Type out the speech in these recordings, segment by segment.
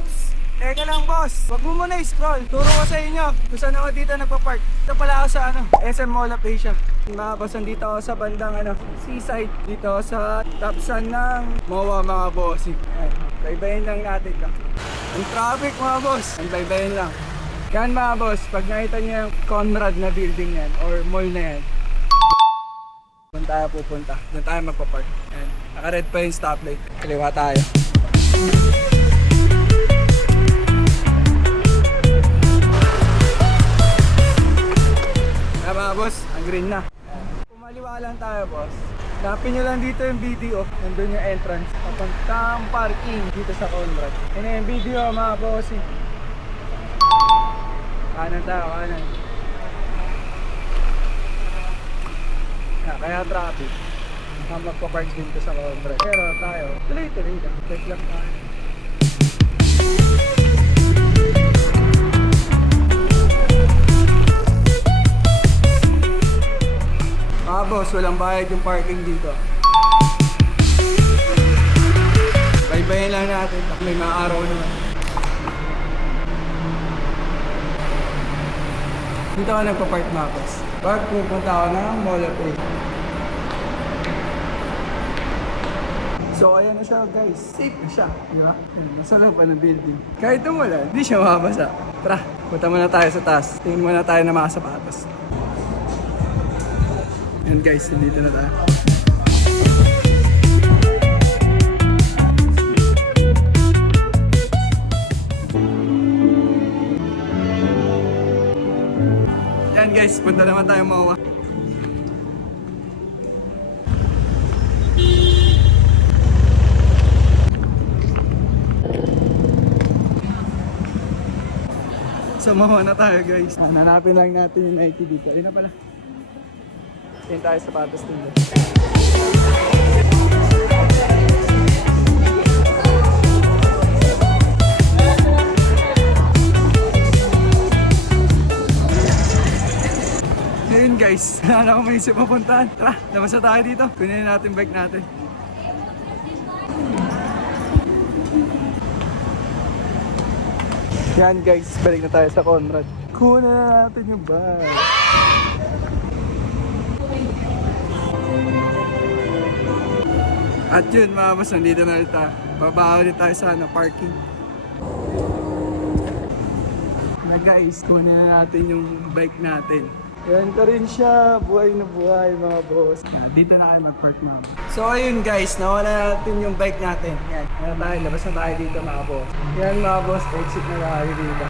Ops! Teka lang boss, wag mo muna i-scroll. Turo ko sa inyo kung saan ako dito nagpa-park. Ito pala ako sa SM Mall of Asia. Mga boss, dito ako sa bandang seaside. Dito ako sa tapsan ng MOA mga bossing. Ayan, baybayin lang natin ka. Ang traffic mga boss, ang baybayin lang. Yan mga boss, pag nakita niyo yung Conrad na building yan or mall na yan, doon tayo pupunta. Doon tayo magpa-park. Ayan, naka-red pa yung stoplight. Kaliwa tayo. Mga boss, ang green na. Pumaliwa lang tayo boss. Lapin nyo lang dito yung video. Nandun yung entrance. Papuntang parking dito sa Conrad. Yan yung video mga boss. Kanan tayo, kanan. Kaya traffic. Magpa-park dito sa Conrad. Pero tayo, tuloy-tuloy lang. Check lang tayo. Mga boss, walang bayad yung parking dito. Baybayin lang natin. May mga araw naman. Dito ka nagpa-park mga boss. Bakit pupunta ako ng Mall of Asia? So ayan na siya guys. Safe na siya. Di ba? Nasa loob pa ng building. Kahit umulan, hindi siya makabasa. Tara, punta muna tayo sa taas. Tingin muna tayo ng mga sapatos. Yan guys, nandito na tayo. Yan guys, punta naman tayo MOA. So MOA na tayo guys. Hanapin lang natin yung Nike dito. Ayun na pala. Tingin tayo sapatos dito. Ayun guys, wala akong maisip mapuntahan. Tara, labas na tayo dito. Kunin natin bike natin. Yan guys, balik na tayo sa Conrad. Kunin na natin yung bike. At yun mga boss, nandito na ulit tayo. Babaho ulit tayo sa parking. Na guys, kunin na natin yung bike natin. Yan ka rin siya, buhay na buhay mga boss. Dito na kayo mag-park mga boss. So ayun guys, nawala natin yung bike natin. Yan, labas na tayo dito mga boss. Yan mga boss, exit na tayo dito.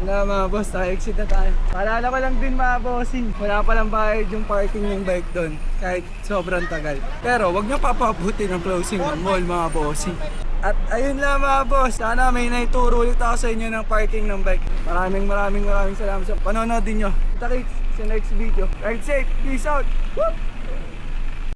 Na mga boss, exit na tayo. Paalala ko lang din mga bossing, wala palang bayad yung parking ng bike doon kahit sobrang tagal. Pero wag nyo papabuti ng closing ng mall mga bossing. At ayun lang mga boss, sana may naituro ulit ako sa inyo ng parking ng bike. Maraming salamat sa panonood din nyo. Kita kits sa next video. Ride safe, peace out! Woo!